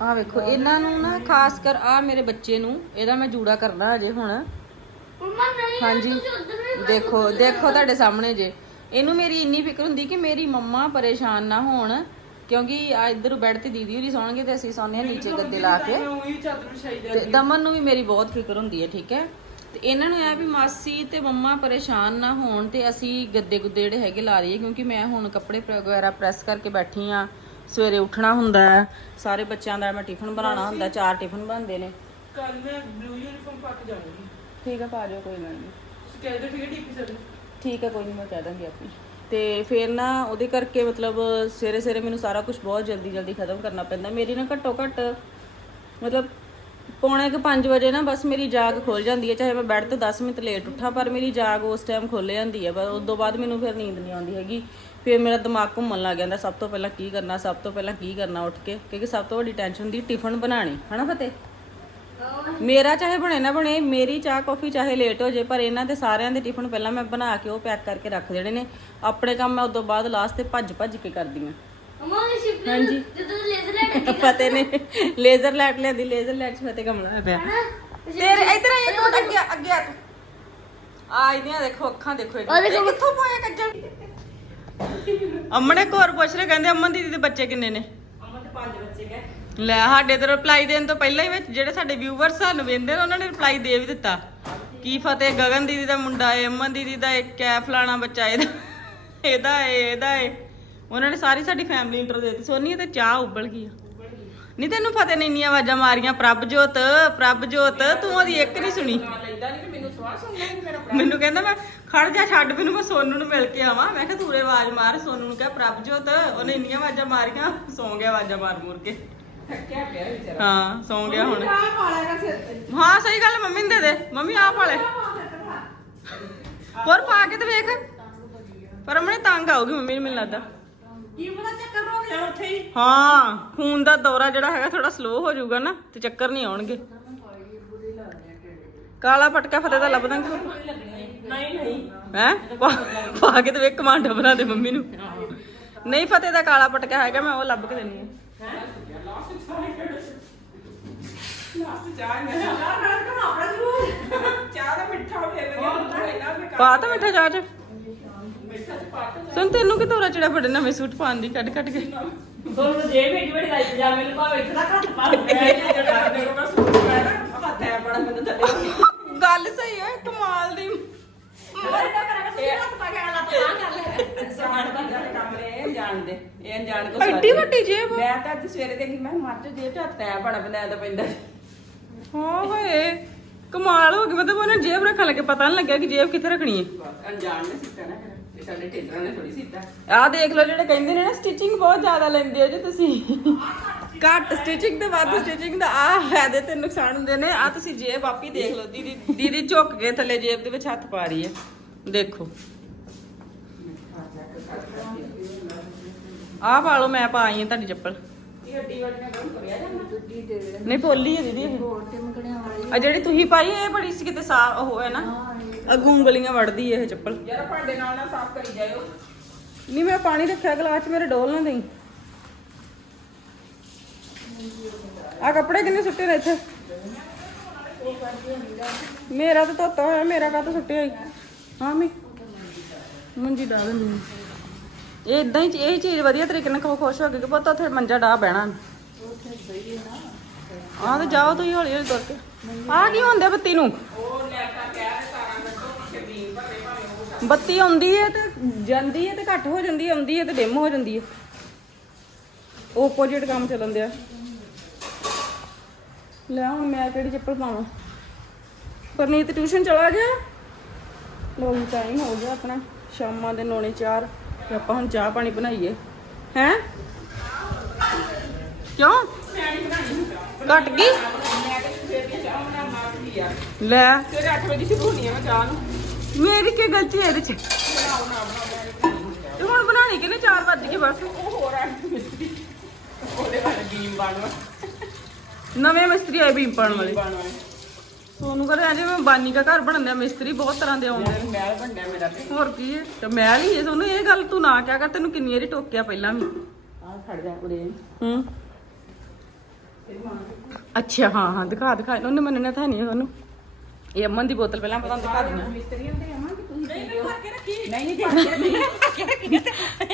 ਆ ਵੇਖੋ ਇਹਨਾਂ ਨੂੰ ਨਾ ਖਾਸ ਕਰ ਆ ਮੇਰੇ ਬੱਚੇ ਨੂੰ ਇਹਦਾ ਮੈਂ ਜੂੜਾ ਕਰਨਾ ਅਜੇ ਹੁਣ। ਮੰਮਾ ਨਹੀਂ ਹਾਂਜੀ। ਦੇਖੋ ਦੇਖੋ ਤੁਹਾਡੇ ਸਾਹਮਣੇ ਜੇ। ਇਹਨੂੰ ਮੇਰੀ ਇੰਨੀ ਫਿਕਰ ਹੁੰਦੀ ਕਿ ਮੇਰੀ ਮੰਮਾ ਪਰੇਸ਼ਾਨ ਨਾ ਹੋਣ ਕਿਉਂਕਿ ਆ ਇੱਧਰ ਬੈੱਡ ਤੇ ਦੀਦੀ ਹੋਰੀ ਸੌਣਗੇ ਤੇ ਅਸੀਂ ਸੌਂਦੇ ਹਾਂ ਨੀਚੇ ਗੱਦੇ ਲਾ ਕੇ। ਤੇ ਦਮਨ ਨੂੰ ਵੀ ਮੇਰੀ ਬਹੁਤ ਫਿਕਰ ਹੁੰਦੀ ਹੈ ਠੀਕ ਹੈ? ਤੇ ਇਹਨਾਂ ਨੂੰ ਇਹ ਵੀ ਮਾਸੀ ਤੇ ਮੰਮਾ ਪਰੇਸ਼ਾਨ ਨਾ ਹੋਣ ਤੇ ਅਸੀਂ ਗੱਦੇ ਗੁੱਦੇ ਜਿਹੜੇ ਹੈਗੇ ਲਾ ਲਈਏ ਕਿਉਂਕਿ ਮੈਂ ਹੁਣ ਕੱਪੜੇ ਵਗੈਰਾ ਪ੍ਰੈਸ ਕਰਕੇ ਬੈਠੀ ਆ ਸਵੇਰੇ ਉੱਠਣਾ ਹੁੰਦਾ ਹੈ। ਸਾਰੇ ਬੱਚਿਆਂ ਦਾ ਮੈਂ ਟਿਫਨ ਬਣਾਉਣਾ ਹੁੰਦਾ ਚਾਰ ਟਿਫਨ ਬਣਦੇ ਨੇ। ਕੱਲ ਮੈਂ ਬਲੂ ਯੂਨੀਫਾਰਮ ਪਾ ਕੇ ਜਾਊਂਗੀ। ਠੀਕ ਹੈ ਪਾ ਜਾਓ ਕੋਈ ਗੱਲ ਨਹੀਂ। ਤੁਸੀਂ ਕਹਿ ਦਿਓ ਠੀਕ ਹੈ ਡੀਪੀ ਸਰ। ਠੀਕ ਹੈ ਕੋਈ ਨਹੀਂ ਮੈਂ ਕਹਿ ਦਾਂਗੀ ਆਪੀ। ਤੇ ਫਿਰ ਨਾ ਉਹਦੇ ਕਰਕੇ ਮਤਲਬ ਸਵੇਰੇ ਸਵੇਰੇ ਮੈਨੂੰ ਸਾਰਾ ਕੁਝ ਬਹੁਤ ਜਲਦੀ ਜਲਦੀ ਖਤਮ ਕਰਨਾ ਪੈਂਦਾ। ਮੇਰੀ ਨਾ ਘੱਟੋ ਘੱਟ ਮਤਲਬ ਪੌਣੇ ਕੁ 5 ਵਜੇ ਨਾ ਬਸ ਮੇਰੀ ਜਾਗ ਖੁੱਲ ਜਾਂਦੀ ਹੈ। ਚਾਹੇ ਮੈਂ ਬੈੱਡ ਤੋਂ 10 ਮਿੰਟ ਲੇਟ ਉੱਠਾਂ ਪਰ ਮੇਰੀ ਜਾਗ ਉਸ ਟਾਈਮ ਖੁੱਲ ਜਾਂਦੀ ਹੈ। ਪਰ ਉਸ ਤੋਂ ਬਾਅਦ ਮੈਨੂੰ ਫਿਰ ਨੀਂਦ ਨਹੀਂ ਆਉਂਦੀ ਹੈਗੀ। ਫਿਰ ਮੇਰਾ ਦਿਮਾਗ ਘੁੰਮਣ ਲੱਗ ਜਾਂਦਾ ਸਭ ਤੋਂ ਪਹਿਲਾਂ ਕੀ ਕਰਨਾ ਸਭ ਤੋਂ ਪਹਿਲਾਂ ਕੀ ਕਰਨਾ ਉੱਠ ਕੇ ਕਿਉਂਕਿ ਸਭ ਤੋਂ ਵੱਡੀ ਟੈਨਸ਼ਨ ਹੁੰਦੀ ਟਿਫਨ ਬਣਾਣੀ ਹਨਾ ਫਤਿਹ? ਮੇਰਾ ਚਾਹੇ ਬਣੇ ਨਾ ਬਣੇ ਮੇਰੀ ਚਾਹ ਕਾਫੀ ਚਾਹੇ ਲੇਟ ਹੋ ਜੇ ਪਰ ਇਹਨਾਂ ਦੇ ਸਾਰਿਆਂ ਦੇ ਟਿਫਨ ਪਹਿਲਾਂ ਮੈਂ ਬਣਾ ਕੇ ਉਹ ਪੈਕ ਕਰਕੇ ਰੱਖ ਦੇਣੇ ਨੇ। ਆਪਣੇ ਕੰਮ ਮੈਂ ਉਦੋਂ ਬਾਅਦ ਲਾਸਟ ਤੇ ਭੱਜ ਭੱਜ ਕੇ ਕਰਦੀ ਆ ਹਾਂਜੀ। ਜਦੋਂ ਲੇਜ਼ਰ ਲੈਟ ਫਤਿਹ ਨੇ ਲੇਜ਼ਰ ਲਾਈਟ ਲਿਆਂਦੀ ਲੇਜ਼ਰ ਲਾਈਟ 'ਚ ਫਤਿਹ ਕਮਲਾ ਪਿਆ। ਤੇਰੇ ਇਧਰ ਆ ਇੱਕ ਮਿੰਟ ਅੱਗੇ ਅੱਗੇ ਆ ਤੂੰ। ਆ ਇਹਦੀਆਂ ਦੇਖੋ ਅੱਖਾਂ ਦੇਖੋ। ਇਹ ਕਿੱਥੋਂ ਪਾਇਆ ਕੱਜਲ? ਅਮਨੇ ਕੋਰ ਪੁੱਛ ਰਹੇ, ਕਹਿੰਦੇ ਅਮਨ ਦੀਦੀ ਦੇ ਬੱਚੇ ਕਿੰਨੇ ਨੇ? ਅਮਨ ਤੇ ਪੰਜ ਬੱਚੇ ਗਏ ਲੈ, ਸਾਡੇ ਤੇ ਰਿਪਲਾਈ ਦੇਣ ਤੋਂ ਪਹਿਲਾਂ ਹੀ ਵਿੱਚ ਜਿਹੜੇ ਸਾਡੇ ਵਿਊਵਰਸ ਸਾਨੂੰ ਵੇਖਦੇ ਨੇ, ਉਹਨਾਂ ਨੇ ਰਿਪਲਾਈ ਦੇ ਵੀ ਦਿੱਤਾ। ਕੀ ਫਤਿਹ, ਗਗਨ ਦੀਦੀ ਦਾ ਮੁੰਡਾ ਏ, ਅਮਨ ਦੀਦੀ ਦਾ ਇੱਕ ਕੈ ਫਲਾਣਾ ਬੱਚਾ ਇਹਦਾ ਇਹਦਾ ਏ ਇਹਦਾ ਏ। ਉਹਨਾਂ ਨੇ ਸਾਰੀ ਸਾਡੀ ਫੈਮਿਲੀ ਇੰਟਰੋ ਦੇ ਦਿੱਤੀ। ਸੋਨੀ ਤੇ ਚਾਹ ਉਬਲ ਗਈ ਆ। ਨਹੀਂ ਤੈਨੂੰ ਫਤਿਹ ਨੇ ਇੰਨੀਆਂ ਆਵਾਜ਼ਾਂ ਮਾਰੀਆਂ, ਪ੍ਰਭਜੋਤ ਪ੍ਰਭਜੋਤ, ਤੂੰ ਉਹਦੀ ਇੱਕ ਨਹੀਂ ਸੁਣੀ। ਲੈਂਦਾ ਨਹੀਂ ਮੈਨੂੰ ਸਵਾਹ ਸੁਣਨਾ ਨਹੀਂ ਮੇਰਾ ਮੈਨੂੰ ਕਹਿੰਦਾ ਮੈਂ ਖੜ ਜਾ ਛੱਡ ਮੈਨੂੰ ਮੈਂ ਸੋਨੂ ਨੂੰ ਮਿਲ ਕੇ ਆਵਾਂ। ਮੈਂ ਕਿਹਾ ਤੂਰੇ ਆਵਾਜ਼ ਮਾਰ ਸੋਨੂ ਨੂੰ ਕਿਹਾ ਪ੍ਰਭਜੋਤ ਉਹਨੇ ਇੰਨੀਆਂ ਆਵਾਜ਼ਾਂ ਮਾਰੀਆਂ ਸੌਂ ਗਿਆ ਆਵਾਜ਼ਾਂ ਮਾਰ ਮੁਰ ਕੇ। ਥੱਕਿਆ ਪਿਆ ਵਿਚਾਰਾ। ਹਾਂ ਸੌਂ ਗਿਆ ਹੁਣ। ਸਿਰ ਤੇ। ਹਾਂ ਸਹੀ ਗੱਲ ਮੰਮੀ ਨੂੰ ਦੇ ਦੇ। ਮੰਮੀ ਆਪ ਵਾਲੇ। ਹੋਰ ਪਾ ਕੇ ਤੇ ਵੇਖ। ਪਰ ਅਮਨੇ ਤੰਗ ਆਉਗੀ ਮੰਮੀ ਨੂੰ ਮੈਨੂੰ ਲੱਗਦਾ। ਕੀ ਪਤਾ ਚੱਕਰ ਹੋ ਗਿਆ ਉੱਥੇ ਹੀ? ਹਾਂ ਖੂਨ ਦਾ ਦੌਰਾ ਜਿਹੜਾ ਹੈਗਾ ਥੋੜਾ ਸਲੋ ਹੋ ਜਾਊਗਾ ਨਾ ਤੇ ਚੱਕਰ ਨਹੀਂ ਆਉਣਗੇ। ਕਾਲਾ ਪਟਕਾ ਫਤਿਹ ਦਾ ਲੱਭ ਦਾਂਗੇ ਨਹੀਂ ਨਹੀਂ ਹੈ? ਪਾ ਕੇ ਤੇ ਵੇਖ ਕਮਾਂਡੋ ਬਣਾ ਦੇ ਮੰਮੀ ਨੂੰ। ਨਹੀਂ ਫਤਿਹ ਦਾ ਕਾਲਾ ਪਟਕਾ ਹੈਗਾ ਮੈਂ ਉਹ ਲੱਭ ਕੇ ਦੇਣੀ ਹੈ। ਦਾ ਮਿੱਠਾ ਹੈ ਚਾਹ ਚ? ਸੁਣ ਤੈਨੂੰ ਕਿ ਦੌਰਾ ਚੜਾ ਫੜੇ ਨਵੇਂ ਸੂਟ ਪਾਉਣ ਦੀ? ਕੱਢ ਕੱਢ ਕੇ। ਦੋਨੋਂ ਜੇ ਮੇਰੀ ਬੜੀ ਲਾਈ ਜਾ ਮੈਨੂੰ ਭਾਵੇਂ ਇੱਥੇ ਦਾ ਘੱਟ ਪਾ। ਮੈਂ ਜਿਹੜਾ ਮੇਰੇ ਕੋਲ ਸੂਟ ਪਾਇਆ ਨਾ ਹੱਥ ਐ ਬੜਾ ਮੈਨੂੰ ਥੱਲੇ ਗੱਲ ਸਹੀ ਹੈ ਕਮਾਲ ਦੀ। ਸਾਨ ਬੰਦਾ ਦੇ ਕੰਮ ਨੇ ਇਹ ਜਾਣਦੇ ਇਹ ਅਣਜਾਣ ਕੋ ਐਡੀ ਵੱਡੀ ਜੇਬ। ਮੈਂ ਤਾਂ ਅੱਜ ਸਵੇਰੇ ਦੇਖੀ ਮੈਂ ਮਰ ਚ ਜੇਬ ਚ ਹੱਥ ਐ ਬੜਾ ਬਣਾਇਆ ਪੈਂਦਾ। ਹਾਂ ਹੋਏ ਕਮਾਲ ਹੋ ਗਈ। ਮਤਲਬ ਉਹਨਾਂ ਜੇਬ ਰੱਖਣ ਲੱਗੇ ਪਤਾ ਨਹੀਂ ਲੱਗਿਆ ਕਿ ਜੇਬ ਕਿੱਥੇ ਰੱਖਣੀ ਹੈ। ਅਣਜਾਣ ਨੇ ਸਿੱਟਾ ਨਾ ਫਿਰ। ਇਹ ਸਾਡੇ ਟੇਲਰਾਂ ਨੇ ਥੋੜੀ ਸਿੱਟਾ। ਆਹ ਦੇਖ ਲਓ ਜਿਹੜੇ ਕਹਿੰਦੇ ਨੇ ਨਾ ਸਟਿਚਿੰਗ ਬਹੁਤ ਜ਼ਿਆਦਾ ਲੈਂਦੇ ਹੋ ਜੀ ਤੁਸੀਂ। ਘੱਟ ਸਟਿਚਿੰਗ ਤੇ ਵੱਧ ਸਟਿਚਿੰਗ ਦਾ ਆ ਫਾਇਦੇ ਤੇ ਨੁਕਸਾਨ ਹੁੰਦੇ ਨੇ। ਆ ਤੁਸੀਂ ਜੇਬ ਆਪੀ ਦੇਖ ਲਓ ਦੀਦੀ ਦੀਦੀ ਝੁੱਕ ਕੇ ਥੱਲੇ ਜੇਬ ਦੇ ਵਿੱਚ ਹੱਥ ਪਾ ਰਹੀ ਹੈ। ਦੇਖੋ। ਆਹ ਪਾ ਲਓ ਮੈਂ ਪਾ ਆਈ ਹਾਂ ਤੁਹਾਡੀ ਚੱਪਲ। ਨਹੀਂ ਪੋਲੀ ਹੈ ਦੀਦੀ ਇਹ। ਆ। ਜਿਹੜੀ ਤੁਸੀਂ ਪਾਈ ਇਹ ਬੜੀ ਸੀ ਕਿਤੇ ਸਾ ਉਹ ਹੈ ਨਾ। ਅੱਗੋਂ ਉਂਗਲੀਆਂ ਵੜਦੀ ਇਹ ਚੱਪਲ। ਯਾਰ ਭਾਂਡੇ ਨਾਲ ਨਾ ਸਾਫ਼ ਕਰੀ ਜਾਇਓ। ਨਹੀਂ ਮੈਂ ਪਾਣੀ ਰੱਖਿਆ ਗਲਾਸ 'ਚ ਮੇਰੇ ਡੋਲ ਨਾ ਦੇਈ। ਆ ਕੱਪੜੇ ਕਿੰਨੇ ਸੁੱਟੇ ਨੇ ਇੱਥੇ? ਮੇਰਾ ਤਾਂ ਧੋਤਾ ਹੋਇਆ, ਮੇਰਾ ਕਾਹਤੋਂ ਸੁੱਟਿਆ ਹੀ ਹਾਂ ਮੈਂ। ਮੰਜੀ ਡਾ ਦਿੰਦੀ ਹਾਂ। ਇਹ ਇਦਾਂ ਹੀ, ਇਹ ਚੀਜ਼ ਵਧੀਆ ਤਰੀਕੇ ਨਾਲ ਖੁਸ਼ ਹੋ ਕੇ ਕਿ ਪੁੱਤ ਉੱਥੇ ਮੰਜਾ ਡਾ ਬਹਿਣਾ। ਆ ਤੇ ਜਾਓ ਤੁਸੀਂ ਹੌਲੀ ਹੌਲੀ ਤੁਰ ਕੇ। ਆ ਕੀ ਹੁੰਦੇ ਬੱਤੀ ਨੂੰ? ਬੱਤੀ ਆਉਂਦੀ ਹੈ ਤੇ ਜਾਂਦੀ ਹੈ ਤੇ ਘੱਟ ਹੋ ਜਾਂਦੀ ਹੈ ਆਉਂਦੀ ਹੈ ਤੇ ਡਿਮ ਹੋ ਜਾਂਦੀ ਹੈ ਓਪੋਜਿਟ ਕੰਮ ਚੱਲਣ ਦਿਆ। ਲੈ ਹੁਣ ਮੈਂ ਕਿਹੜੀ ਚੱਪਲ ਪਾਵਾਂ? ਪਰਨੀਤ ਟਿਊਸ਼ਨ ਚਲਾ ਗਿਆ? ਲੋ ਟਾਈਮ ਹੋ ਗਿਆ ਆਪਣਾ। ਸ਼ਾਮਾਂ ਦੇ ਨੌਣੇ ਚਾਰ ਤੇ ਆਪਾਂ ਹੁਣ ਚਾਹ ਪਾਣੀ ਬਣਾਈਏ। ਹੈ? ਕਿਉਂ? ਘਟ ਗਈ ਚਾਹ ਲੈ। ਸਵੇਰੇ 8 ਵਜੇ ਸ਼ੁਰੂ ਹੋਣੀ ਆ ਮੈਂ ਚਾਹ ਨੂੰ ਮੇਰੀ ਕੀ ਗਲਤੀ ਹੈ ਇਹਦੇ ਚ? ਤੇ ਹੁਣ ਬਣਾਣੀ ਕਿਨੇ 4 ਵੱਜ ਗਏ ਬਸ। ਉਹ ਹੋਰ ਆ। ਉਹਦੇ ਵਾਲੇ ਬੀਮ ਬਣਵਾ ਨਵੇਂ ਮਿਸਤਰੀ ਆਏ ਵੀ ਪਾਉਣ ਵਾਲੇ। ਬਣਵਾ ਸੋਨੂੰ ਘਰੇ ਅਜੇ ਮੈਂ ਬਾਨੀ ਦਾ ਘਰ ਬਣਨ ਦਿਆ ਮਿਸਤਰੀ ਬਹੁਤ ਤਰ੍ਹਾਂ ਦੇ ਆਉਂਦੇ ਨੇ। ਬੰਦਾ ਮੇਰਾ ਤੇ। ਹੋਰ ਕੀ ਹੈ? ਤੇ ਮੈਂ ਲਈ ਇਹ ਸੋਨੂੰ ਇਹ ਗੱਲ ਤੂੰ ਨਾ ਕਿਹਾ ਕਰ ਤੈਨੂੰ ਕਿੰਨੀ ਵਾਰੀ ਟੋਕਿਆ ਪਹਿਲਾਂ ਵੀ। ਆ ਖੜ ਜਾ ਉਰੇ। ਹੂੰ। ਅੱਛਾ ਹਾਂ ਹਾਂ ਦਿਖਾ ਦਿਖਾ। ਉਹਨੇ ਮੰਨਣਾ ਤਾਂ ਨਹੀਂ ਉਹਨੂੰ। ਇਹ ਅਮਨ ਦੀ ਬੋਤਲ ਪਹਿਲਾਂ ਪਤਾ ਦਿਖਾ ਦਿੰਦਾ ਮਿਸਤਰੀਆਂ ਤੇ ਆਵਾਂ ਕਿ ਤੁਸੀਂ ਨਹੀਂ ਨਹੀਂ ਭਰ ਕੇ ਰੱਖੀ। ਨਹੀਂ ਨਹੀਂ ਭਰ ਕੇ ਮੈਂ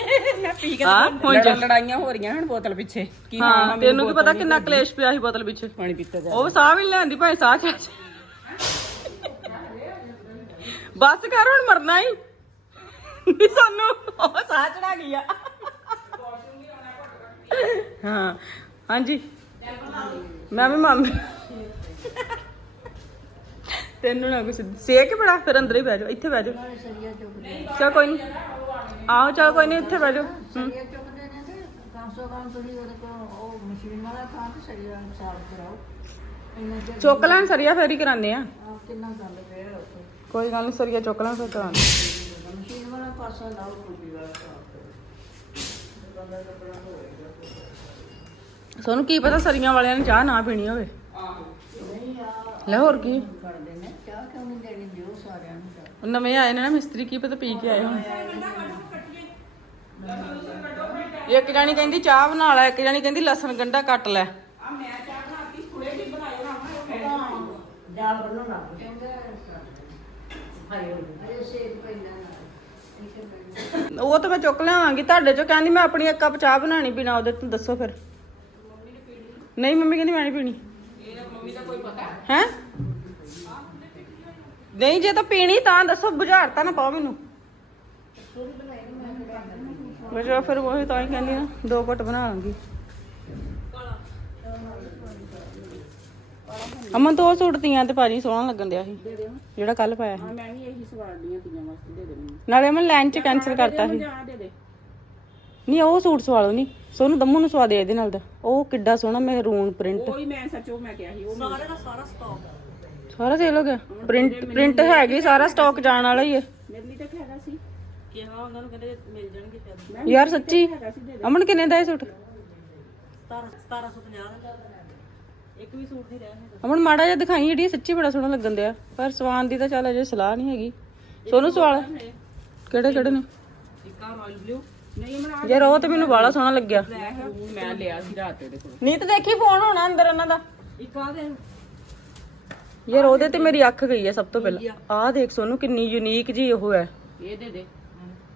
ਪੀ ਕੇ ਹਾਂ, ਹੁਣ ਜਾ। ਲੜਾਈਆਂ ਹੋ ਰਹੀਆਂ ਹਨ ਬੋਤਲ ਪਿੱਛੇ। ਕੀ ਹਾਂ ਤੈਨੂੰ ਕੀ ਪਤਾ ਕਿੰਨਾ ਕਲੇਸ਼ ਪਿਆ ਸੀ ਬੋਤਲ ਵਿੱਚ ਪਾਣੀ ਪੀਤਾ ਜਾ ਉਹ ਸਾਹ ਵੀ ਨੀ ਲੈਂਦੀ ਭਾਈ ਸਾਹ ਚ ਬਸ ਕਰ ਹੁਣ ਮਰਨਾ ਹੀ। ਵੀ ਸਾਨੂੰ ਉਹ ਸਾਹ ਚੜਾ ਗਈ ਆ। ਹਾਂ ਹਾਂਜੀ। ਮੈਂ ਵੀ ਮਾਮੀ ਤੈਨੂੰ ਨਾ ਕੁਛ ਸੇਕ ਬੜਾ ਫਿਰ ਅੰਦਰ ਹੀ ਬਹਿ ਜਾ ਇੱਥੇ ਬਹਿ ਜਾ ਚਲ ਕੋਈ ਨਹੀਂ ਆਓ ਚਲ ਕੋਈ ਨਹੀਂ ਇੱਥੇ ਬਹਿ ਜਾ ਹੂੰ। ਇਹ ਚੁੱਕਦੇ ਨੇ ਤੇ ਕੰਮ ਸੋ ਕੰਮ ਤੁਸੀਂ ਉਹਦੇ ਕੋਲ ਉਹ ਮਸ਼ੀਨ ਵਾਲਾ ਥਾਂ ਤੇ ਸਰੀਰ ਨੂੰ ਸਾਫ਼ ਕਰਾਓ। ਇੰਨਾ ਚਿਰ ਚੁੱਕ ਲੈਣ ਸਰੀਆ ਫੇਰ ਹੀ ਕਰਾਉਂਦੇ ਆ। ਆਹ ਕਿੰਨਾ ਗੱਲ ਪਿਆ ਉੱਥੇ। ਕੋਈ ਗੱਲ ਨਹੀਂ ਸਰੀਆ ਚੁੱਕ ਲੈਣ ਫੇਰ ਕਰਾਉਂਦੇ ਮਸ਼ੀਨ ਵਾਲਾ ਪਾਸਾ ਲਾਓ ਕੁੜੀ ਵਾਲਾ ਸਾਫ਼ ਕਰੋ। ਬੰਦਾ ਕੱਪੜਾ ਹੋਏਗਾ ਤੁਹਾਨੂੰ ਕੀ ਪਤਾ ਸਰੀਆਂ ਵਾਲਿਆਂ ਨੇ ਚਾਹ ਨਾ ਪੀਣੀ ਹੋਵੇ। ਲੈ ਹੋਰ ਕੀ? ਕਰਦੇ ਨੇ ਚਾਹ ਕਿਉਂ ਨਹੀਂ ਦੇਣੀ ਦਿਓ ਸਾਰਿਆਂ ਨੂੰ ਚਾਹ ਉਹ ਨਵੇਂ ਆਏ ਨੇ ਨਾ ਮਿਸਤਰੀ, ਕੀ ਪਤਾ ਪੀ ਕੇ ਆਏ ਹੁਣ। ਇੱਕ ਜਾਣੀ ਕਹਿੰਦੀ ਚਾਹ ਬਣਾ ਲੈ, ਇੱਕ ਜਾਨੀ ਕਹਿੰਦੀ ਲਸਣ ਗੰਡਾ ਕੱਟ ਲੈ। ਦਾਲ ਬਣਾਉਣਾ ਕਹਿੰਦਾ ਹਾਏ ਅਰੇ ਸੇਕ ਪੈਂਦਾ ਨਾਲ ਉਹ ਤਾਂ ਮੈਂ ਚੁੱਕ ਲਿਆਵਾਂਗੀ, ਤੁਹਾਡੇ ਚੋਂ ਕਹਿੰਦੀ ਮੈਂ ਆਪਣੀ ਇੱਕ ਕੱਪ ਚਾਹ ਬਣਾਣੀ ਪੀਣਾ ਉਹਦੇ ਤੋਂ ਦੱਸੋ ਫਿਰ। ਨਹੀਂ, ਮੰਮੀ ਕਹਿੰਦੀ ਮੈਂ ਨਹੀਂ ਪੀਣੀ। ਹੈ? ਨਹੀਂ ਜੇ ਤਾਂ ਪੀਣੀ ਤਾਂ ਦੱਸੋ ਬੁਝਾਰਤਾ ਨਾ ਪਾਓ ਮੈਨੂੰ। ਵਜਾ ਫਿਰ ਉਹ ਤਾਂ ਹੀ ਕਹਿੰਦੀ ਨਾ ਦੋ ਘੁੱਟ ਬਣਾ ਲਾਂਗੀ। ਅਮਨ ਤੋਂ ਉਹ ਸੂਟ ਤੀਆਂ ਤੇ ਭਾਜੀ ਸੋਹਣਾ ਲੱਗਣ ਦਿਆ ਸੀ ਜਿਹੜਾ ਕੱਲ ਪਾਇਆ ਸੀ। ਮੈਂ ਵੀ ਇਹੀ ਸਵਾਲ ਦੀਆਂ ਤੀਆਂ ਵਾਸਤੇ ਦੇ ਦੇਣੀ। ਨਾਲੇ ਅਮਨ ਲਾਈਨ ਚ ਕੈਨਸਲ ਕਰਤਾ ਸੀ। ਜਾ ਦੇ ਦੇ। ਨਹੀਂ ਉਹ ਸੂਟ ਸਵਾਲੋ ਨਹੀਂ। ਸੋਨੂੰ ਦਮੂ ਨੂੰ ਸਵਾ ਦੇ ਇਹਦੇ ਨਾਲ ਦਾ ਉਹ ਕਿੱਡਾ ਸੋਹਣਾ ਮੈਰੂਨ ਪ੍ਰਿੰਟ ਉਹੀ ਮੈਂ ਸੱਚੋ ਮੈਂ ਕਿਹਾ ਸੀ ਉਹ ਸਾਰੇ ਦਾ ਸਾਰਾ ਸਾਰਾ ਸੇਲ ਹੋ ਗਿਆ? ਪ੍ਰਿੰਟ ਪ੍ਰਿੰਟ ਹੈਗੀ ਸਾਰਾ ਸਟਾਕ ਜਾਣ ਵਾਲਾ ਹੀ ਹੈ। ਮੇਰੇ ਲਈ ਤਾਂ ਹੈਗਾ ਸੀ। ਕਿਹਾ ਉਹਨਾਂ ਨੂੰ ਕਹਿੰਦੇ ਮਿਲ ਜਾਣਗੇ ਫਿਰ। ਯਾਰ ਸੱਚੀ ਅਮਨ ਕਿੰਨੇ ਦਾ ਇਹ ਸੂਟ? 1750 ਇੱਕ ਵੀ ਸੂਟ ਨਹੀਂ ਰਿਹਾ ਅਮਨ ਮਾੜਾ ਜਿਹਾ ਦਿਖਾਈ ਜਿਹੜੀ ਸੱਚੀ ਬੜਾ ਸੋਹਣਾ ਲੱਗਣ ਦਿਆ। ਪਰ ਸਵਾਨ ਦੀ ਤਾਂ ਚੱਲ ਅਜੇ ਸਲਾਹ ਨਹੀਂ ਹੈਗੀ। ਸੋਨੂੰ ਸਵਾਲ ਕਿਹੜੇ ਕਿਹੜੇ ਨੇ? ਇੱਕ ਆ ਰਾਇਲ ਬਲੂ ਨਹੀਂ ਯਾਰ ਉਹ ਤੇ ਮੈਨੂੰ ਬਾਲਾ ਸੋਹਣਾ ਲੱਗਿਆ। ਮੈਂ ਲਿਆ ਸੀ ਰਾਤ ਦੇ ਕੋਲ। ਨਹੀਂ ਤੇ ਦੇਖੀ ਫੋਨ ਹੋਣਾ ਅੰਦਰ ਉਹਨਾਂ ਦਾ? ਇੱਕ ਆ ਦੇ ਯਾਰ ਉਹਦੇ ਤੇ ਮੇਰੀ ਅੱਖ ਗਈ ਹੈ ਸਭ ਤੋਂ ਪਹਿਲਾਂ। ਆਹ ਦੇਖ ਸੋਨੂੰ ਕਿੰਨੀ ਯੂਨੀਕ ਜੀ ਉਹ ਹੈ। ਇਹ ਦੇ ਦੇ।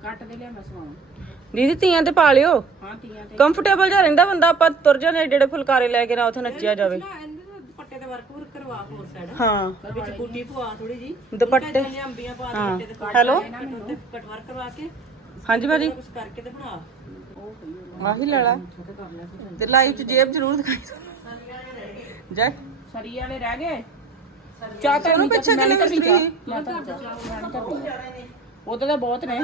ਕੱਟ ਦੇ ਲਿਆ ਮੈਂ ਸਵਾਉਂ ਦੀਦੀ ਤੀਆਂ ਤੇ ਪਾ ਲਿਓ। ਹਾਂ ਤੀਆਂ ਤੇ। ਕੰਫਰਟੇਬਲ ਜਿਹਾ ਰਹਿੰਦਾ ਬੰਦਾ ਆਪਾਂ ਤੁਰ ਜਾਂਦੇ ਜਿਹੜੇ ਫੁਲਕਾਰੇ ਲੈ ਕੇ ਨਾ ਉੱਥੇ ਨੱਚਿਆ ਜਾਵੇ। ਇਹਦੇ ਪੱਟੇ ਤੇ ਵਰਕ ਵਰਕ ਕਰਵਾ ਹੋਰ ਸਾਈਡ ਹਾਂ। ਵਿੱਚ ਕੁੱਟੀ ਪਵਾ ਥੋੜੀ ਜੀ ਦੁਪੱਟੇ। ਅੰਬੀਆਂ ਪਾ ਹਾਂ। ਹੈਲੋ ਤੇ ਕਟ ਵਰਕ ਕਰਵਾ ਕੇ। ਹਾਂਜੀ ਭਾਜੀ। ਕੁਝ ਕਰਕੇ ਤੇ ਬਣਾ। ਆਹੀ ਲੈ ਲਾ ਤੇ ਲਾਈਵ ਚ ਜੇਬ ਜ਼ਰੂਰ ਦਿਖਾਈ ਜੈ। ਸਰੀ ਵਾਲੇ ਰਹਿ ਗਏ? ਚਾਹ ਤਾਂ ਉਹਨੂੰ ਪਿੱਛੇ ਕਿੰਨੇ ਮਿਸਤਰੀ ਉਹਦੇ ਤਾਂ ਬਹੁਤ ਨੇ।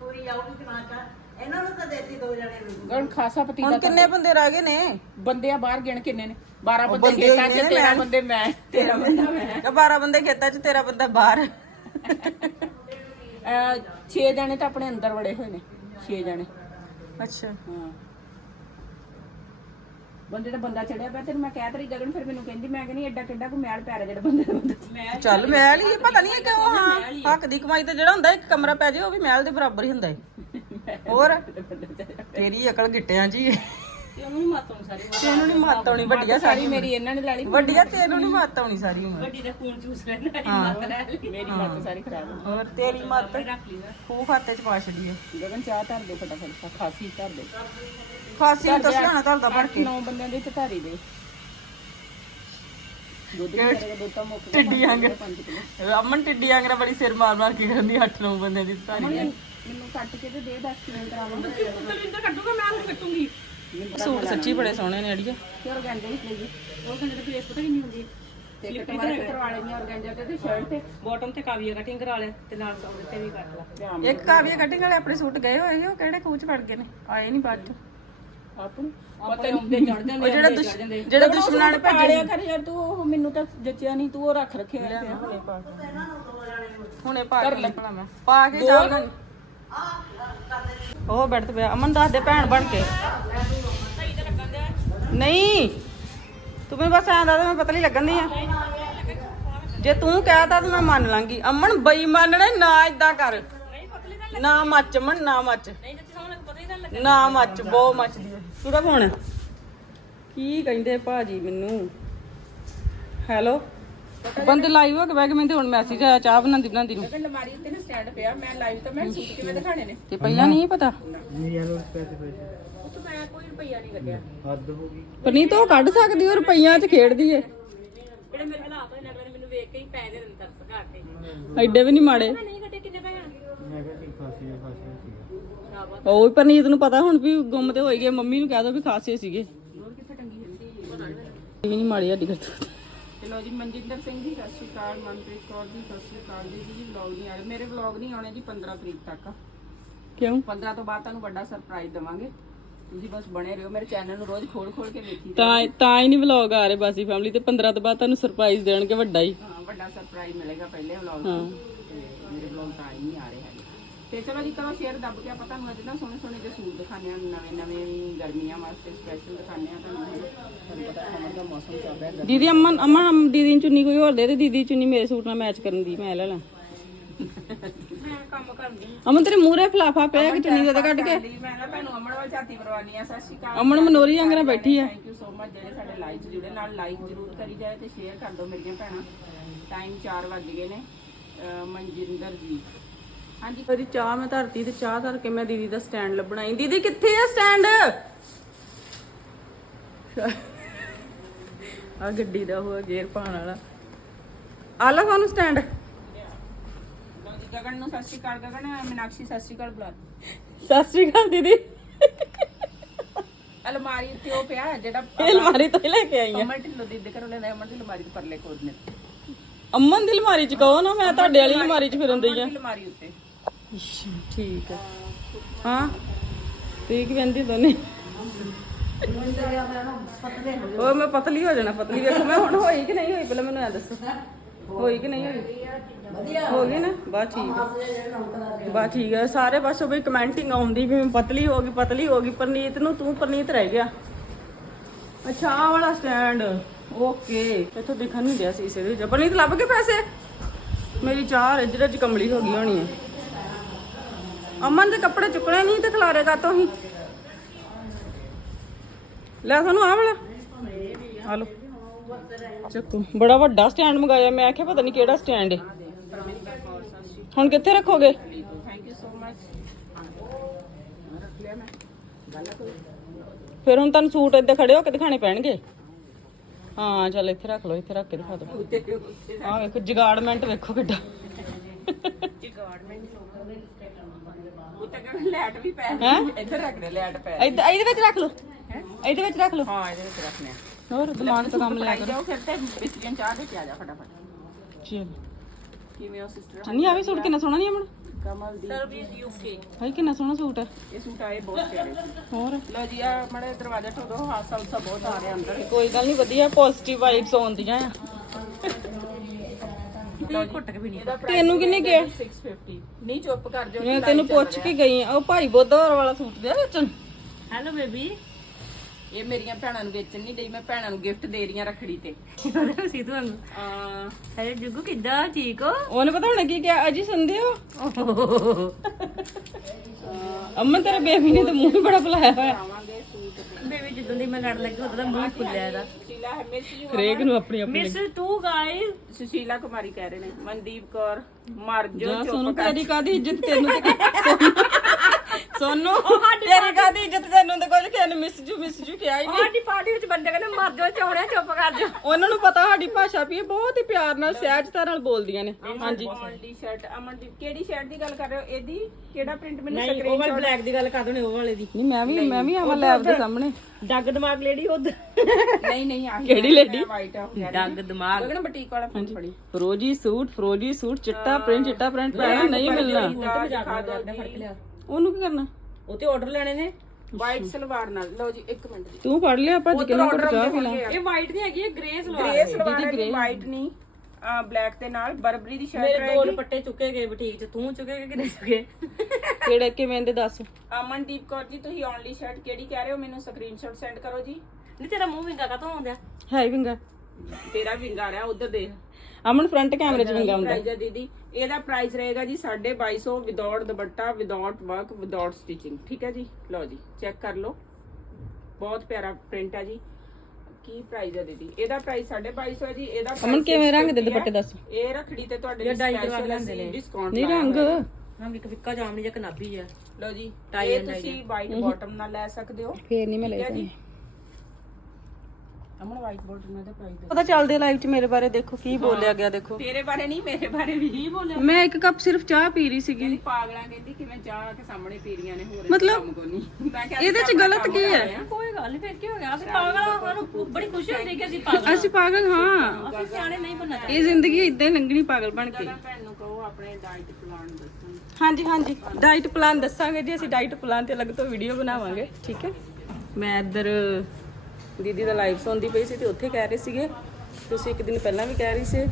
ਪੂਰੀ ਆਉਗੀ ਕਿ ਨਾ ਚਾਹ ਇਹਨਾਂ ਨੂੰ ਤਾਂ ਦੇਤੀ ਦੋ ਜਣੇ ਨੂੰ। ਗਣ ਖਾਸਾ ਪਤੀ ਹੁਣ ਕਿੰਨੇ ਬੰਦੇ ਰਹਿ ਗਏ ਨੇ? ਬੰਦੇ ਆ ਬਾਹਰ ਗਿਣ ਕਿੰਨੇ ਨੇ? 12 ਬੰਦੇ ਖੇਤਾਂ 'ਚ ਨੇ 13 ਮੈਂ- ਬੰਦੇ ਮੈਂ 13 ਬੰਦਾ ਮੈਂ। ਕਿ 12 ਬੰਦੇ ਖੇਤਾਂ ਚ ਤੇਰਾ ਬੰਦਾ ਬਾਹਰ। 6 ਜਣੇ ਤਾਂ ਆਪਣੇ ਅੰਦਰ ਵੜੇ ਹੋਏ ਨੇ 6 ਜਣੇ। ਅੱਛਾ। ਹਾਂ। ਬੰਦੇ ਦਾ ਬੰਦਾ ਚੜਿਆ ਪਿਆ ਤੈਨੂੰ ਮੈਂ ਕਹਿ ਤਰੀ ਗਗਨ ਫਿਰ ਮੈਨੂੰ ਕਹਿੰਦੀ ਮੈਂ ਕਹਿੰਦੀ ਐਡਾ ਕਿੱਡਾ ਕੋ ਮੈਲ ਪਿਆਰਾ ਜਿਹੜਾ ਬੰਦੇ ਦਾ ਬੰਦਾ ਮੈਂ ਚੱਲ ਮਹਿਲ ਹੀ ਪਤਾ ਨਹੀਂ ਕਿਉਂ ਹਾਂ ਹੱਕ ਦੀ ਕਮਾਈ ਤੇ ਜਿਹੜਾ ਹੁੰਦਾ ਇੱਕ ਕਮਰਾ ਪੈ ਜੇ ਉਹ ਵੀ ਮਹਿਲ ਦੇ ਬਰਾਬਰ ਹੀ ਹੁੰਦਾ ਹੈ ਹੋਰ? ਤੇਰੀ ਅਕਲ ਗਿੱਟਿਆਂ ਜੀ ਤੇ ਉਹਨੂੰ ਨਹੀਂ ਮਾਤੋਂ ਸਾਰੀ ਤੈਨੂੰ ਨਹੀਂ ਮੱਤ ਆਉਣੀ ਵੱਡੀਆ ਸਾਰੀ ਮੇਰੀ ਇਹਨਾਂ ਨੇ ਲੈ ਲਈ ਵੱਡੀਆ ਤੈਨੂੰ ਨਹੀਂ ਮੱਤ ਆਉਣੀ ਸਾਰੀ ਉਮਰ ਵੱਡੀ ਦਾ ਖੂਨ ਚੂਸ ਲੈਣਾ ਮੱਤ ਲੈ ਲਈ ਮੇਰੀ ਮੱਤ ਸਾਰੀ ਖਰਾਬ ਹੋ ਹੋਰ ਤੇਰੀ ਮੱਤ ਰੱਖ ਲਈ ਨਾ ਖੂਹ ਖਾਤੇ ਚ ਪਾ ਛੱਡੀ ਹੈ ਗਗਨ ਚਾਹ ਧਰ ਦੇ ਫਟਾਫਟ ਖਾਸੀ ਧਰ ਦੇ ਖਾਸੀ ਨੂੰ ਦੱਸਣਾ ਧਰਦਾ ਭਰ ਕੇ ਨੌ ਬੰਦਿਆਂ ਦੇ ਤੇ ਧਾਰੀ ਦੇ ਦੁੱਧ ਵੀ ਕਰੇਗਾ ਦੁੱਧ ਤਾਂ ਮੁੱਕ ਗਿਆ ਟਿੱਡੀ ਆਂਗਰ ਪੰਜ ਕਿਲੋ ਅਮਨ ਟਿੱਡੀ ਆਂਗਰਾ ਬੜੀ ਸਿਰ ਮਾਰ ਮਾਰ ਕੇ ਕਰਦੀ 8-9 ਬੰਦਿਆਂ ਦੀ ਸਾਰੀ ਮੈਨੂੰ ਕੱਟ ਕੇ ਤੇ ਦੇ 10 ਕਿਲੋ ਕਰਾਵਾਂਗਾ ਕੁਤਲਿੰਦਰ ਕੱਟੂਗਾ ਮੈਂ ਉਹਨੂੰ ਕੱਟੂਗੀ ਸੂਟ ਸੱਚੀ ਬੜੇ ਸੋਹਣੇ ਨੇ ਅੜੀਏ। ਤੇ ਔਰਗੈਂਜਾ ਹੀ ਲਈ ਉਹ ਕਹਿੰਦੇ ਤੇ ਫੇਸ ਪਤਾ ਕਿੰਨੀ ਹੁੰਦੀ। ਤੇ ਕਟਿੰਗ ਕਰਵਾ ਲੈਣੀ ਔਰਗੈਂਜਾ ਤੇ ਸ਼ਰਟ ਤੇ। ਬਾਟਮ ਤੇ ਕਾਵੀਆ ਕਟਿੰਗ ਕਰਾ ਲੈ ਤੇ ਨਾਲ ਸੌਂਦੇ ਤੇ ਵੀ ਕੱਟ ਲਾ ਇੱਕ ਕਾਵੀਆ ਕਟਿੰਗ ਵਾਲੇ ਆਪਣੇ ਸੂਟ ਗਏ ਹੋਏ ਸੀ ਉਹ ਕਿਹੜੇ ਖੂਹ ਚ ਵੜ ਗਏ ਨੇ? ਆਏ ਨਹੀਂ ਬਾਅਦ ਚ। ਜਿਹੜਾ ਦੁਸ਼ ਜਿਹੜਾ ਦੁਸ਼ਮਣਾਂ ਨੇ ਭੇਜੇ ਪਾਲਿਆ ਕਰ ਯਾਰ ਤੂੰ ਉਹ ਮੈਨੂੰ ਤਾਂ ਜੱਚਿਆ ਨਹੀਂ ਤੂੰ ਉਹ ਰੱਖ ਰੱਖਿਆ ਹੈ ਹੁਣੇ ਪਾ ਹੁਣੇ ਪਾ ਕੇ ਨਿਕਲਾਂ ਮੈਂ। ਪਾ ਕੇ ਚੱਲਦਾ ਉਹ ਬੈਠ ਤੇ ਪਿਆ। ਅਮਨ ਦੱਸ ਦੇ ਭੈਣ ਬਣ ਕੇ। ਨਹੀਂ। ਤੂੰ ਮੈਨੂੰ ਬਸ ਐਂ ਦੱਸ ਦੇ ਮੈਂ ਪਤਾ ਲੱਗਣ ਦੀ ਆ। ਜੇ ਤੂੰ ਕਹਿਤਾ ਤਾਂ ਮੈਂ ਮੰਨ ਲਾਂਗੀ। ਅਮਨ ਬੇਈਮਾਨ, ਨੇ ਨਾ ਇਦਾਂ ਕਰ। ਨਾ ਮੱਚ ਅਮਨ, ਨਾ ਮੱਚ। ਨਾ ਮੱਚ, ਬਹੁਤ ਮੱਚਦੀ ਹੈ ਕਿਹਦਾ ਫੋਨ ਹੈ ਕੀ ਕਹਿੰਦੇ ਭਾਜੀ ਮੈਨੂੰ? ਹੈਲੋ ਬੰਦੇ ਲਾਈਵ ਹੋ ਕੇ ਬਹਿ ਕੇ ਮੈਨੂੰ ਤੇ ਹੁਣ ਮੈਸੇਜ ਆਇਆ ਚਾਹ ਬਣਾਉਂਦੀ ਬਣਾਉਂਦੀ ਨੂੰ। ਲਮਾਰੀ ਉੱਤੇ ਨਾ ਸਟੈਂਡ ਪਿਆ ਮੈਂ ਲਾਈਵ ਤਾਂ ਮੈਂ ਸੂਟ ਕਿਵੇਂ ਦਿਖਾਣੇ ਨੇ? ਤੇ ਪਹਿਲਾਂ ਨਹੀਂ ਪਤਾ? ਉਹ ਤਾਂ ਮੈਂ ਕੋਈ ਰੁਪਈਆ ਨਹੀਂ ਕੱਢਿਆ। ਪਰਨੀਤ ਉਹ ਕੱਢ ਸਕਦੀ ਉਹ ਰੁਪਈਆਂ 'ਚ ਖੇਡਦੀ ਏ। ਜਿਹੜੇ ਮੇਰੇ ਹਾਲਾਤ ਹੋਏ ਨੇ ਅਗਲੇ ਨੇ ਮੈਨੂੰ ਵੇਖ ਕੇ ਹੀ ਪੈਸੇ ਦੇ ਦਿੰਦਾ ਸਰਕਾਰ ਤੇ ਐਡੇ ਵੀ ਨਹੀਂ ਮਾੜੇ। ਨਹੀਂ ਕੱਢੇ ਕਿੰਨੇ ਪੈਸੇ ਉਹ ਪਰਨੀਤ ਨੂੰ ਪਤਾ ਹੁਣ ਵੀ ਗੁੰਮ ਤੇ ਹੋਈ ਗਏ ਮੰਮੀ ਨੂੰ ਕਹਿ ਦੋ ਵੀ ਖਾਸੇ ਸੀਗੇ। ਇਹ ਨਹੀਂ ਮਾੜੀ ਹੱਡੀ ਕਰਤੂਤ ਚਲੋ ਜੀ ਮਨਜਿੰਦਰ ਸਿੰਘ ਜੀ ਸਤਿ ਸ਼੍ਰੀ ਅਕਾਲ ਮਨਪ੍ਰੀਤ ਕੌਰ ਜੀ ਸਤਿ ਸ਼੍ਰੀ ਅਕਾਲ ਜੀ ਜੀ ਵਲੌਗ ਨਹੀਂ ਆ ਰਹੇ। ਮੇਰੇ ਵਲੌਗ ਨਹੀਂ ਆਉਣੇ ਜੀ 15 ਤਰੀਕ ਤੱਕ। ਕਿਉਂ? 15 ਤੋਂ ਬਾਅਦ ਤੁਹਾਨੂੰ ਵੱਡਾ ਸਰਪ੍ਰਾਈਜ਼ ਦਵਾਂਗੇ। ਤੁਸੀਂ ਬਸ ਬਣੇ ਰਹੋ ਮੇਰੇ ਚੈਨਲ ਨੂੰ ਰੋਜ਼ ਖੋਲ ਖੋਲ ਕੇ ਵੇਖੀ ਤਾਂ ਤਾਂ ਹੀ ਨਹੀਂ ਵਲੌਗ ਆ ਰਹੇ ਬਾਸੀ ਫੈਮਿਲੀ ਤੇ 15 ਤੋਂ ਬਾਅਦ ਤੁਹਾਨੂੰ ਸਰਪ੍ਰਾਈਜ਼ ਦੇਣਗੇ ਵੱਡਾ ਹੀ। ਹਾਂ ਵੱਡਾ ਸਰਪ੍ਰਾਈਜ਼ ਮਿਲੇਗਾ ਪਹਿਲੇ ਵਲੌਗ ਤੇ ਮੇਰੇ ਵਲੌਗ ਤਾਂ ਹੀ ਨਹੀਂ ਆ ਰਹੇ ਹੈਗੇ। ਤੇ ਚਲੋ ਜੀ ਕਰੋ ਸ਼ੇਅਰ ਦੱਬ ਕੇ ਆਪਾਂ ਤੁਹਾਨੂੰ ਅੱਜ ਨਾ ਸੋਹਣੇ ਸੋਹਣੇ ਜਿਹੇ ਸੂਟ ਦਿਖਾਉਂਦੇ ਆ ਨਵੇਂ ਨਵੇਂ ਗਰਮੀਆਂ ਵਾਸਤੇ ਸਪੈਸ਼ਲ ਦਿਖਾਉਂਦੇ ਆ ਤੁਹਾਨੂੰ। ਤੁਹਾਨੂੰ ਪਤਾ ਸਮਰ ਦਾ ਮੌਸਮ ਚੱਲ ਰਿਹਾ ਹੈ ਦੀਦੀ ਅਮਨ ਅਮਨ ਅਮ- ਦੀਦੀ ਨੂੰ ਚੁੰਨੀ ਕੋਈ ਹੋਰ ਦੇ ਤੇ ਦੀਦੀ ਦੀ ਚੁੰਨੀ ਮੇਰੇ ਸੂਟ ਨਾਲ ਮੈਚ ਕਰਨ ਦੀ ਮੈਂ ਲੈ ਲਾਂ। ਮੈਂ ਕੰਮ ਕਰਦੀ। ਅਮਨ ਤੇਰੇ ਮੂਹਰੇ ਫਲਾਫਾ ਪਿਆ ਕਿ ਚੁੰਨੀ ਦੇ ਕੱਢ ਕੇ? ਮੈਂ ਨਾ ਤੁਹਾਨੂੰ ਅਮਨ ਵਾਲ ਝਾਤੀ ਪਰਵਾਨੀ ਆ ਸਤਿ ਸ਼੍ਰੀ ਅਕਾਲ। ਅਮਨ ਮਨੋਰੀ ਅੰਗਰਾ ਬੈਠੀ ਆ। ਥੈਂਕ ਯੂ ਸੋ ਮਚ ਜਿਹੜੇ ਸਾਡੇ ਲਾਈਵ 'ਚ ਜੁੜੇ ਨਾਲ ਲਾਈਕ ਜ਼ਰੂਰ ਕਰੀ ਜਾਏ ਤੇ ਸ਼ੇਅਰ ਕਰ ਦਿਓ ਮੇਰੀਆਂ ਭੈਣਾਂ। ਟਾਈਮ 4 ਵੱਜ ਗਏ ਨੇ ਮਨਜਿੰਦਰ ਜੀ। ਹਾਂਜੀ। ਮੇਰੀ ਚਾਹ ਮੈਂ ਧਰਤੀ ਤੇ ਚਾਹ ਧਰ ਕੇ ਮੈਂ ਦੀਦੀ ਦਾ ਸਟੈਂਡ ਲੱਭਣਾ ਦੀਦੀ ਕਿੱਥੇ ਆ ਸਟੈਂਡ? ਆ ਗੱਡੀ ਦਾ ਹੋਇਆ ਗੇਅਰ ਪਾਣ ਵਾਲਾ। ਆ ਲਾ ਸਾਨੂੰ ਸਟੈਂਡ। ਲਓ ਜੀ ਗਗਨ ਨੂੰ ਸਤਿ ਸ਼੍ਰੀ ਅਕਾਲ ਗਗਨ ਮੀਨਾਕਸ਼ੀ ਸਤਿ ਸ਼੍ਰੀ ਅਕਾਲ ਬੁਲਾ ਸਤਿ ਸ਼੍ਰੀ ਅਕਾਲ ਦੀਦੀ। ਅਲਮਾਰੀ ਉੱਤੇ ਉਹ ਪਿਆ ਜਿਹੜਾ ਅਲਮਾਰੀ ਤੋਂ ਹੀ ਲੈ ਕੇ ਆਈ ਆ। ਅਮਰ ਢਿੱਲੋਂ ਦੀ ਘਰੋਂ ਲੈਣਾ ਅਮਰ ਦੀ ਅਲਮਾਰੀ ਦੇ ਪਰਲੇ ਕੋਲ ਨੇ। ਅਮਨ ਦੀ ਅਲਮਾਰੀ ਚ ਕਹੋ ਨਾ ਮੈਂ ਤੁਹਾਡੇ ਵਾਲੀ ਅਲਮਾਰੀ ਚ ਫਿਰਨ ਦਈ ਆ। ਅਲਮਾਰੀ ਉੱਤੇ। ਅੱਛਾ ਠੀਕ ਹੈ। ਹਾਂ, ਠੀਕ ਵੰਦੀ ਦੋਨੇ ਉਹ ਮੈਂ ਪਤਲੀ ਹੋ ਜਾਣਾ, ਪਤਲੀ ਵੇਖੋ, ਮੈਂ ਹੁਣ ਹੋਈ ਕਿ ਨਹੀਂ ਹੋਈ? ਪਹਿਲਾਂ ਮੈਨੂੰ ਇਹ ਦੱਸੋ। ਹੋਈ ਕਿ ਨਹੀਂ ਹੋਈ? ਹੋ ਗਈ ਨਾ? ਬਾ ਠੀਕ ਹੈ। ਬਾ ਠੀਕ ਹੈ। ਸਾਰੇ ਪਾਸੋਂ ਬਈ ਕਮੈਂਟਿੰਗ ਆਉਂਦੀ ਵੀ ਮੈਂ ਪਤਲੀ ਹੋ ਗਈ, ਪਤਲੀ ਹੋ ਗਈ। ਪਰਨੀਤ ਨੂੰ ਤੂੰ ਪਰਨੀਤ ਰਹਿ ਗਿਆ। ਅੱਛਾ ਆ ਵਾਲਾ ਸਟੈਂਡ ਓਕੇ। ਇੱਥੋਂ ਦਿਖਣ ਨਹੀਂ ਗਿਆ ਸੀ, ਇਸੇ ਦੇ ਵਿੱਚ ਪਰਨੀਤ ਲੱਭ ਕੇ ਪੈਸੇ? ਮੇਰੀ ਚਾਹ ਰਿੱਝ ਰਿੱਝ ਕੰਬਲੀ ਹੋ ਗਈ ਹੋਣੀ ਹੈ। ਅਮਨ ਦੇ ਕੱਪੜੇ ਚੁੱਕਣੇ ਨਹੀਂ ਤੇ ਖਲਾਰੇ ਕਾ ਹੀ। ਲੈ ਤੁਹਾਨੂੰ ਆਹ ਵਾਲਾ। ਆ ਲੋ ਚੱਕੋ। ਬੜਾ ਵੱਡਾ ਸਟੈਂਡ ਮੰਗਾਇਆ। ਮੈਂ ਆਖਿਆ ਪਤਾ ਨਹੀਂ ਕਿਹੜਾ ਸਟੈਂਡ ਹੈ ਹੁਣ ਕਿੱਥੇ ਰੱਖੋਗੇ? ਥੈਂਕ ਯੂ ਸੋ ਮਚ ਫਿਰ ਹੁਣ ਤੁਹਾਨੂੰ ਸੂਟ ਇੱਦਾਂ ਖੜੇ ਹੋ ਕੇ ਦਿਖਾਣੇ ਪੈਣਗੇ। ਹਾਂ, ਚੱਲ ਇੱਥੇ ਰੱਖ ਲਓ, ਇੱਥੇ ਰੱਖ ਕੇ ਦਿਖਾ ਦਿਓ। ਉੱਤੇ ਉੱਤੇ ਆਹ ਵੇਖੋ, ਜਗਾੜਮੈਂਟ ਵੇਖੋ ਕਿੱਡਾ। ਗਵਰਨਮੈਂਟ ਉੱਤੇ ਕਹਿੰਦੇ ਲੈਟ ਵੀ ਪੈ ਹੈਂ? ਇੱਧਰ ਰੱਖ ਦੇ ਲੈਟ ਪੈ ਇੱਧਰ ਇਹਦੇ ਵਿੱਚ ਰੱਖ ਲਓ। ਇਹਦੇ ਵਿੱਚ ਰੱਖ ਲਓ। ਹਾਂ ਇਹਦੇ ਵਿੱਚ ਰੱਖਨੇ ਆ। ਹੋਰ ਦਿਮਾਗ ਤੋਂ ਕੰਮ ਲਿਆ ਪਕਾਈ ਜਾਓ ਫਿਰ ਤੇ ਬਿਸਕੀਟ ਚਾਹ ਦੇ ਕੇ ਆ ਜਾ ਫਟਾਫਟ। ਚਲ। ਕਿਵੇਂ ਹੋ ਸਿਸਟਰ ਚੰਨੀ ਆਵੇ ਸੂਟ ਕਿੰਨਾ ਸੋਹਣਾ ਨਹੀਂ ਅਮਨ ਕਮਲ ਦੀ। ਸਰਵਿਸ ਯੂਕੇ ਭਾਈ ਕਿੰਨਾ ਸੋਹਣਾ ਸੂਟ ਹੈ ਇਹ ਸੂਟ ਆਏ ਬਹੁਤ ਪਿਆਰੇ। ਸੀ ਹੋਰ? ਲਓ ਜੀ ਆ ਮੜੇ ਦਰਵਾਜ਼ਾ ਠੋਕੋ ਹਾਸਾ ਉਸਾ ਬਹੁਤ ਆ ਰਿਹਾ ਅੰਦਰ। ਕੋਈ ਗੱਲ ਨਹੀਂ ਵਧੀਆ ਪੋਜ਼ਿਟਿਵ ਵਾਈਬਸ ਆਉਂਦੀਆਂ ਆ। ਲਓ ਘੁੱਟ ਕੇ ਵੀ ਨਹੀਂ ਤੈਨੂੰ ਕਿੰਨੇ ਕਿਹਾ? 650 ਨਹੀਂ ਚੁੱਪ ਕਰ ਜਾਓ ਮੈਂ ਤੈਨੂੰ ਪੁੱਛ ਕੇ ਗਈ ਆ ਉਹ ਭਾਈ ਬੋਧਵਾਰ ਵਾਲਾ ਸੂਟ ਦੇ ਵੇਚਣ। ਹੈਲੋ ਬੇਬੀ ਇਹ ਮੇਰੀਆਂ ਭੈਣਾਂ ਨੂੰ ਵੇਚਣ ਨਹੀਂ ਡਈ ਮੈਂ ਭੈਣਾਂ ਨੂੰ ਗਿਫਟ ਦੇ ਰਹੀਆਂ ਰੱਖੜੀ ਤੇ। ਸੀ ਤੁਹਾਨੂੰ। ਆ ਅਰੇ ਜੁਗੂ ਕਿੱਦਾਂ? ਠੀਕ ਹੋ? ਉਹਨੇ ਪਤਾ ਹੁਣ ਕੀ ਕਿਹਾ? ਅਜੀ ਸੰਦੇ ਹੋ ਅੰਮਾ ਤੇਰਾ ਬੇਬੀ ਨੇ ਤਾਂ ਮੂੰਹ ਹੀ ਬੜਾ ਫੁਲਾਇਆ ਹੋਇਆ। ਬੇਬੀ ਜਦੋਂ ਦੀ ਮੈਂ ਲੜ ਲੱਗੀ ਉਦੋਂ ਦਾ ਮੂੰਹ ਫੁੱਲਿਆ ਇਹਦਾ। ਸੁਸ਼ੀਲਾ ਹੈ ਮਿਸ ਯੂ ਹਰੇਕ ਨੂੰ ਆਪਣੀ ਆਪਣੀ miss to guys Sushila Kumari ਕਹਿ ਰਹੇ ਨੇ ਮਨਦੀਪ ਕੌਰ ਮਰ ਜੋ ਜਾ ਚੁੱਪ ਸੋਨੂੰ ਕਰ। ਤੇਰੀ ਕਾਦੀ ਇੱਜ਼ਤ ਤੈਨੂੰ ਤੇ ਸੋਨੂੰ ਤੇਰੀ ਕਾਦੀ ਇੱਜ਼ਤ ਤੈਨੂੰ ਤੇ ਕੁਝ ਕਹਿੰਦੇ ਮਿਸ ਜੂ ਮਿਸ ਜੂ ਕਿਹਾ ਹੀ ਨਹੀਂ। ਸਾਡੀ ਪਾਰਟੀ ਵਿੱਚ ਬੰਦੇ ਕਹਿੰਦੇ ਮਰ ਜਾਓ ਚੌੜਿਆ ਚੁੱਪ ਕਰ ਜਾਓ। ਉਹਨਾਂ ਨੂੰ ਪਤਾ ਸਾਡੀ ਭਾਸ਼ਾ ਵੀ ਇਹ ਬਹੁਤ ਹੀ ਪਿਆਰ ਨਾਲ ਸਹਿਜਤਾ ਨਾਲ ਬੋਲਦੀਆਂ ਨੇ। ਹਾਂਜੀ। ਦੀ ਸ਼ਰਟ ਅਮਨਦੀਪ ਕਿਹੜੀ ਸ਼ਰਟ ਦੀ ਗੱਲ ਕਰ ਰਹੇ ਹੋ? ਇਹਦੀ ਕਿਹੜਾ ਪ੍ਰਿੰਟ ਮੈਨੂੰ ਉਹ ਸਕਰੀਨ ਵਾਲੇ ਬਲੈਕ ਦੀ ਗੱਲ ਕਰ ਦੋਨੇ ਉਹ ਵਾਲੇ ਦੀ। ਨਹੀਂ ਮੈਂ ਵੀ ਮੈਂ ਵੀ ਆਵਾਂ ਲੈਬ ਦੇ ਸਾਹਮਣੇ। ਡੱਗ ਦਿਮਾਗ ਲੇਡੀ ਉਧਰ। ਨਹੀਂ ਨਹੀਂ ਆਹੀ ਕਿਹੜੀ lady? ਵਾਈਟ ਆ ਡੱਗ ਦਿਮਾਗ। ਉਹਨੇ ਬੁਟੀਕ ਵਾਲਾ ਫੋਨ ਫੜੀ। ਫਰੋਜੀ ਸੂਟ ਫਰੋਜੀ ਸੂਟ ਚਿੱਟਾ ਪ੍ਰਿੰਟ ਚਿੱਟਾ ਪ੍ਰਿੰਟ ਪੈਣਾ ਨਹੀਂ ਮਿਲਣਾ। ਦਿਖਾ ਦਿਓ ਜੀ ਉਹਨੂੰ ਕੀ ਕਰਨਾ? ਉਹ ਤੇ ਆਰਡਰ ਲੈਣੇ ਨੇ ਵਾਈਟ ਸਲਵਾਰ ਨਾਲ। ਲਓ ਜੀ 1 ਮਿੰਟ ਜੀ। ਤੂੰ ਫੜ ਲਿਆ ਭੱਜ ਕੇ ਮੈਂ ਆਰਡਰ ਚਾਹ ਪੀ ਲਾਂ। ਇਹ ਵਾਈਟ ਦੀ ਹੈਗੀ ਹੈ ਗ੍ਰੇ ਸਲਵਾਰ ਗ੍ਰੇ ਸਲਵਾਰ ਹੈ ਵਾਈਟ ਨਹੀਂ ਬਲੈਕ ਦੇ ਨਾਲ ਬਰਬਰੀ ਦੀ ਸ਼ਰਟ ਮੇਰੇ ਦੋ ਦੁਪੱਟੇ ਚੁੱਕੇ ਗਏ ਬੁਟੀਕ 'ਚ। ਤੂੰ ਚੁੱਕੇਗਾ ਕਿ ਨਹੀਂ ਚੁੱਕੇ? ਕਿਹੜੇ ਕਿਵੇਂ ਦੇ ਦੱਸ? ਅਮਨਦੀਪ ਕੌਰ ਜੀ ਤੁਸੀਂ ਓਨਲੀ ਸ਼ਰਟ ਕਿਹੜੀ ਕਹਿ ਰਹੇ ਹੋ? ਮੈਨੂੰ ਸਕਰੀਨਸ਼ਾਟ ਸੈਂਡ ਕਰੋ ਜੀ। ਨਹੀਂ ਤੇਰਾ ਮੂੰਹ ਵਿੰਗਾ ਕਾਤੋਂ ਆਉਂਦਾ ਹੈ ਵਿੰਗਾ। ਤੇਰਾ ਵਿੰਗਾ ਰਿਹਾ ਉਧਰ ਦੇਖ। ਅਮਨ ਫਰੰਟ ਕੈਮਰੇ 'ਚ ਵਿੰਗਾ ਹੁੰਦਾ। ਪ੍ਰਾਈਸ ਹੈ ਦੀਦੀ। ਇਹਦਾ ਪ੍ਰਾਈਸ ਰਹੇਗਾ ਜੀ 2250 ਵਿਦਆਊਟ ਦੁਪੱਟਾ ਵਿਦਆਊਟ ਵਰਕ ਵਿਦਆਊਟ ਸਟਿਚਿੰਗ ਠੀਕ ਹੈ ਜੀ? ਲਓ ਜੀ ਚੈੱਕ ਕਰ ਲਓ। ਬਹੁਤ ਪਿਆਰਾ ਪ੍ਰਿੰਟ ਹੈ ਜੀ। ਕੀ ਪ੍ਰਾਈਸ ਹੈ ਦੀਦੀ? ਇਹਦਾ ਪ੍ਰਾਈਸ 2250 ਹੈ ਜੀ ਇਹਦਾ ਅਮਨ ਕਿਵੇਂ ਰੰਗ ਦੇ 650 ਦੁਪੱਟੇ ਦੱਸ? ਇਹ ਰਖੜੀ ਤੇ ਤੁਹਾਡੇ ਲਈ ਡਾਈ ਕਰਵਾ ਸਪੈਸ਼ਲ ਲੈਂਦੇ ਅਸੀਂ ਨੇ। ਡਿਸਕਾਊਂਟ ਨਹੀਂ ਰੰਗ। ਰੰਗ ਇੱਕ ਫਿੱਕਾ ਜਾਮਨੀ ਜਾਂ ਕਨਾਬੀ ਆ। ਲਓ ਜੀ ਇਹ ਤੁਸੀਂ ਵਾਈਟ ਬਾਟਮ ਨਾਲ ਲੈ ਸਕਦੇ ਹੋ। ਫੇਰ ਨਹੀਂ ਮੈਂ ਲੈ ਠੀਕ ਜੀ ਦਾ। ਪਤਾ ਚੱਲਦੇ ਲਾਈਵ 'ਚ ਮੇਰੇ ਬਾਰੇ ਦੇਖੋ ਕੀ ਬੋਲਿਆ ਗਿਆ ਦੇਖੋ। ਤੇਰੇ ਬਾਰੇ ਨਹੀਂ ਮੇਰੇ ਬਾਰੇ ਵੀ ਹੀ ਬੋਲਿਆ। ਮੈਂ ਇੱਕ ਕੱਪ ਸਿਰਫ ਚਾਹ ਪੀ ਰਹੀ ਸੀਗੀ। ਕਹਿੰਦੀ ਪਾਗਲਾਂ ਕਹਿੰਦੀ ਕਿਵੇਂ ਚਾਹ ਕੇ ਸਾਹਮਣੇ ਪੀ ਰਹੀਆਂ ਨੇ ਹੋਰ ਮਤਲਬ ਕੰਮ ਕੋ ਨਹੀਂ। ਮੈਂ ਕਿਹਾ ਇਹਦੇ 'ਚ ਅਸੀਂ ਗਲਤ ਕੀ ਹੈ? ਕੋਈ ਗੱਲ ਨਹੀਂ ਫਿਰ ਕੀ ਹੋ ਗਿਆ? ਅਸੀਂ ਪਾਗਲ ਆ ਸਾਨੂੰ ਬੜੀ ਖੁਸ਼ੀ ਹੁੰਦੀ ਕਿ ਅਸੀਂ ਪਾਗਲ ਅਸੀਂ ਪਾਗਲ ਹਾਂ। ਅਸੀਂ ਸਿਆਣੇ ਨਹੀਂ। ਬਣਨਾ ਇਹ ਜ਼ਿੰਦਗੀ ਇਦਾਂ ਹੀ ਲੰਘਣੀ ਪਾਗਲ ਬਣ ਕੇ। ਤਾਂ ਭੈਣ ਨੂੰ ਕਹੋ ਆਪਣੇ ਡਾਈਟ ਪਲਾਨ ਦੱਸਣ। ਹਾਂਜੀ ਹਾਂਜੀ। ਡਾਈਟ ਪਲਾਨ ਦੱਸਾਂਗੇ ਜੀ ਅਸੀਂ ਡਾਈਟ ਪਲਾਨ ਤੇ ਅਲੱਗ ਤੋਂ ਵੀਡੀਓ ਬਣਾਵਾਂਗੇ ਠੀਕ ਹੈ? ਮੈਂ ਇੱਧਰ ਦੀਦੀ ਦਾ ਲਾਈਵ ਸੁਣਦੀ ਪਈ ਸੀ ਤੇ ਉੱਥੇ ਕਹਿ ਰਹੇ ਸੀਗੇ। ਤੁਸੀਂ ਇੱਕ ਦਿਨ ਪਹਿਲਾਂ ਵੀ ਕਹਿ ਰਹੀ ਸੀ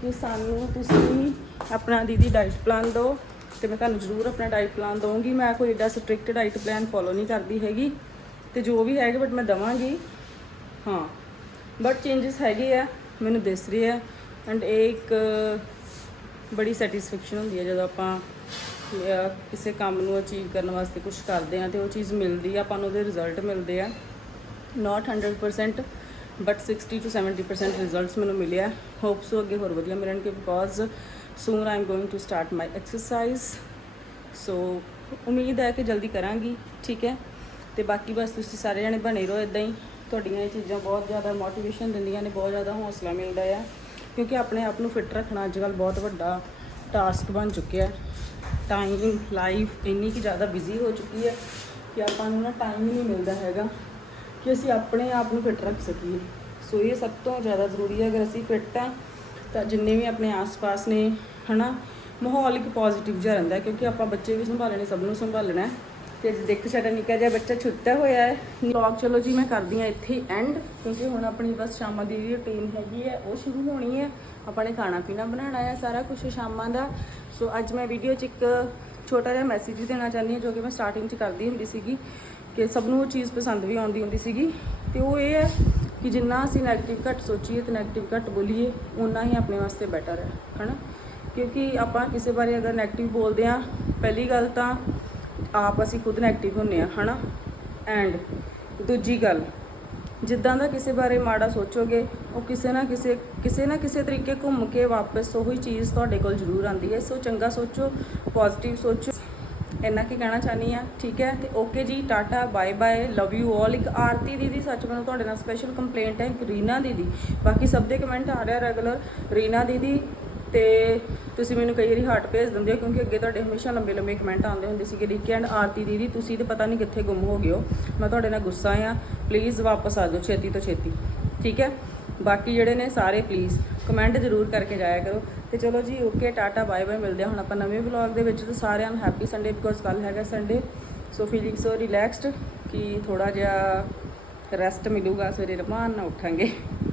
ਕਿ ਸਾਨੂੰ ਤੁਸੀਂ ਆਪਣਾ ਦੀਦੀ ਡਾਈਟ ਪਲਾਨ ਦਿਓ ਤੇ ਮੈਂ ਤੁਹਾਨੂੰ ਜ਼ਰੂਰ ਆਪਣਾ ਡਾਈਟ ਪਲਾਨ ਦਵਾਂਗੀ ਮੈਂ ਕੋਈ ਏਡਾ ਸਟ੍ਰਿਕਟ ਡਾਈਟ ਪਲਾਨ ਫੋਲੋ ਨਹੀਂ ਕਰਦੀ ਹੈਗੀ ਤੇ ਜੋ ਵੀ ਹੈਗਾ ਬਟ ਮੈਂ ਦਵਾਂਗੀ। ਹਾਂ ਬਟ ਚੇਂਜਸ ਹੈਗੇ ਆ, ਮੈਨੂੰ ਦਿਸ ਰਹੀ ਹੈ ਐਂਡ ਇਹ ਇੱਕ ਬੜੀ ਸੈਟੀਸਫੈਕਸ਼ਨ ਹੁੰਦੀ ਹੈ ਜਦੋਂ ਆਪਾਂ ਕਿਸੇ ਕੰਮ ਨੂੰ ਅਚੀਵ ਕਰਨ ਵਾਸਤੇ ਕੁਝ ਕਰਦੇ ਆ ਤੇ ਉਹ ਚੀਜ਼ ਮਿਲਦੀ ਆ, ਆਪਾਂ ਨੂੰ ਉਹਦੇ ਰਿਜ਼ਲਟ ਮਿਲਦੇ ਆ। ਨਾਟ 100% ਬਟ 60 ਟੂ 70% ਰਿਜ਼ਲਟਸ ਮੈਨੂੰ ਮਿਲਿਆ। ਆ ਹੋਪ ਸੋ ਅੱਗੇ ਹੋਰ ਵਧੀਆ ਮਿਲਣਗੇ because soon I am going to start my exercise so ਉਮੀਦ ਹੈ ਕਿ ਜਲਦੀ ਕਰਾਂਗੀ, ਠੀਕ ਹੈ। ਤੇ ਬਾਕੀ ਬਸ ਤੁਸੀਂ ਸਾਰੇ ਜਣੇ ਬਣੇ ਰਹੋ ਇਦਾਂ ਹੀ। ਤੁਹਾਡੀਆਂ ਇਹ ਚੀਜ਼ਾਂ ਬਹੁਤ ਜ਼ਿਆਦਾ ਮੋਟੀਵੇਸ਼ਨ ਦਿੰਦੀਆਂ ਨੇ, ਬਹੁਤ ਜ਼ਿਆਦਾ ਹੌਸਲਾ ਮਿਲਦਾ ਆ। ਕਿਉਂਕਿ ਆਪਣੇ ਆਪ ਨੂੰ ਫਿੱਟ ਰੱਖਣਾ ਅੱਜ ਕੱਲ੍ਹ ਬਹੁਤ ਵੱਡਾ ਟਾਸਕ ਬਣ ਚੁੱਕਿਆ। ਟਾਈਮ ਲਾਈਫ ਇੰਨੀ ਕਿ ਜ਼ਿਆਦਾ ਬਿਜ਼ੀ ਹੋ ਚੁੱਕੀ ਹੈ ਕਿ ਆਪਾਂ ਨੂੰ ਨਾ ਟਾਈਮ ਹੀ ਨਹੀਂ ਮਿਲਦਾ ਹੈਗਾ। ਕਿ ਅਸੀਂ ਆਪਣੇ ਆਪ ਨੂੰ ਫਿੱਟ ਰੱਖ ਸਕੀਏ। ਸੋ ਇਹ ਸਭ ਤੋਂ ਜ਼ਿਆਦਾ ਜ਼ਰੂਰੀ ਹੈ, ਅਗਰ ਅਸੀਂ ਫਿੱਟ ਹਾਂ, ਤਾਂ ਜਿੰਨੇ ਵੀ ਆਪਣੇ ਆਸ-ਪਾਸ ਨੇ, ਹਨਾ, ਮਾਹੌਲ ਇੱਕ ਪੋਜ਼ਿਟਿਵ ਜਿਹਾ ਰਹਿੰਦਾ ਕਿਉਂਕਿ ਆਪਾਂ ਬੱਚੇ ਵੀ ਸੰਭਾਲਣੇ, ਸਭ ਨੂੰ ਸੰਭਾਲਣਾ ਹੈ। ਤੇ ਅੱਜ ਦੇਖੋ ਸਾਡਾ ਨਿੱਕਾ ਜਿਹਾ ਬੱਚਾ ਛੁੱਟਾ ਹੋਇਆ ਹੈ। ਵਲੌਗ ਚਲੋ ਜੀ, ਮੈਂ ਕਰਦੀ ਹਾਂ ਇੱਥੇ ਐਂਡ ਕਿਉਂਕਿ ਹੁਣ ਆਪਣੀ ਬਸ ਸ਼ਾਮਾਂ ਦੀ ਰੁਟੀਨ ਹੈਗੀ ਹੈ, ਉਹ ਸ਼ੁਰੂ ਹੋਣੀ ਹੈ। ਆਪਾਂ ਨੇ ਖਾਣਾ ਪੀਣਾ ਬਣਾਉਣਾ ਹੈ, ਸਾਰਾ ਕੁਝ ਸ਼ਾਮਾਂ ਦਾ। ਸੋ ਅੱਜ ਮੈਂ ਵੀਡੀਓ 'ਚ ਇੱਕ ਛੋਟਾ ਜਿਹਾ ਮੈਸੇਜ ਦੇਣਾ ਚਾਹੁੰਦੀ ਹਾਂ, ਜੋ ਕਿ ਮੈਂ ਸਟਾਰਟਿੰਗ 'ਚ ਕਰਦੀ ਹੁੰਦੀ ਸੀਗੀ। ਕਿ ਸਭ ਨੂੰ ਉਹ ਚੀਜ਼ ਪਸੰਦ ਵੀ ਆਉਂਦੀ ਹੁੰਦੀ ਸੀਗੀ। ਤੇ ਉਹ ਇਹ ਹੈ ਕਿ ਜਿੰਨਾ ਅਸੀਂ ਨੈਗੇਟਿਵ ਘੱਟ ਸੋਚੀਏ ਤੇ ਨੈਗੇਟਿਵ ਘੱਟ ਬੋਲੀਏ ਉਨਾ ਹੀ ਆਪਣੇ ਵਾਸਤੇ ਬੈਟਰ ਹੈ, ਹਨਾ? ਕਿਉਂਕਿ ਆਪਾਂ ਕਿਸੇ ਬਾਰੇ ਅਗਰ ਨੈਗੇਟਿਵ ਬੋਲਦੇ ਆ ਪਹਿਲੀ ਗੱਲ ਤਾਂ ਆਪ ਅਸੀਂ ਖੁਦ 네ਗੇਟਿਵ ਹੁੰਨੇ ਆ ਹਨਾ? ਐਂਡ ਦੂਜੀ ਗੱਲ, ਜਿੱਦਾਂ ਦਾ ਕਿਸੇ ਬਾਰੇ ਮਾੜਾ ਸੋਚੋਗੇ, ਉਹ ਕਿਸੇ ਨਾ ਕਿਸੇ ਕਿਸੇ ਨਾ ਕਿਸੇ ਤਰੀਕੇ ਘੁੰਮ ਕੇ ਵਾਪਸ ਉਹੀ ਚੀਜ਼ ਤੁਹਾਡੇ ਕੋਲ ਜ਼ਰੂਰ ਆਉਂਦੀ ਹੈ। ਸੋ ਚੰਗਾ ਸੋਚੋ ਪੋਜ਼ਿਟਿਵ ਸੋਚੋ। ਇੰਨਾ ਕੀ ਕਹਿਣਾ ਚਾਹਨੀ ਆ ਠੀਕ ਹੈ? ਤੇ ਓਕੇ ਜੀ tata bye bye love you all ਇੱਕ ਆਰਤੀ ਦੀਦੀ, ਸੱਚ ਮੈਨੂੰ ਤੁਹਾਡੇ ਨਾਲ ਸਪੈਸ਼ਲ ਕੰਪਲੇਂਟ ਹੈ, ਇੱਕ ਰੀਨਾ ਦੀਦੀ। ਬਾਕੀ ਸਭ ਦੇ ਕਮੈਂਟ ਆ ਰਿਹਾ ਰੈਗੂਲਰ ਰੀਨਾ ਦੀਦੀ, ਤੇ ਤੁਸੀਂ ਮੈਨੂੰ ਕਈ ਵਾਰੀ ਹਾਰਟ ਭੇਜ ਦਿੰਦੇ ਹੋ, ਕਿਉਂਕਿ ਅੱਗੇ ਤੁਹਾਡੇ ਹਮੇਸ਼ਾ ਲੰਬੇ ਲੰਬੇ ਕਮੈਂਟ ਆਉਂਦੇ ਹੁੰਦੇ ਸੀਗੇ ਲਿਖ ਕੇ ਐਂਡ ਆਰਤੀ ਦੀਦੀ, ਤੁਸੀਂ ਤੇ ਪਤਾ ਨਹੀਂ ਕਿੱਥੇ ਗੁੰਮ ਹੋ ਗਏ ਹੋ। ਮੈਂ ਤੁਹਾਡੇ ਨਾਲ ਗੁੱਸਾ ਆ ਪਲੀਜ਼ ਵਾਪਸ ਆ ਜਾਓ, ਛੇਤੀ ਤੋਂ ਛੇਤੀ। ਠੀਕ ਹੈ? ਬਾਕੀ ਜਿਹੜੇ ਨੇ ਸਾਰੇ ਪਲੀਜ਼ ਕਮੈਂਟ ਜ਼ਰੂਰ ਕਰਕੇ ਜਾਇਆ ਕਰੋ। ਤੇ ਚਲੋ ਜੀ ਓਕੇ ਟਾਟਾ ਬਾਏ ਬਾਏ ਮਿਲਦੇ ਹਾਂ ਹੁਣ ਆਪਾਂ ਨਵੇਂ ਵਲੌਗ ਦੇ ਵਿੱਚ। ਤੇ ਸਾਰਿਆਂ ਨੂੰ ਹੈਪੀ ਸੰਡੇ ਬਿਕੋਜ਼ ਕੱਲ ਹੈਗਾ Sunday so feeling so relaxed ਕਿ ਥੋੜਾ ਜਿਹਾ ਰੈਸਟ ਮਿਲੂਗਾ, ਸਵੇਰੇ ਰਮਾਨ ਨਾਲ ਉੱਠਾਂਗੇ।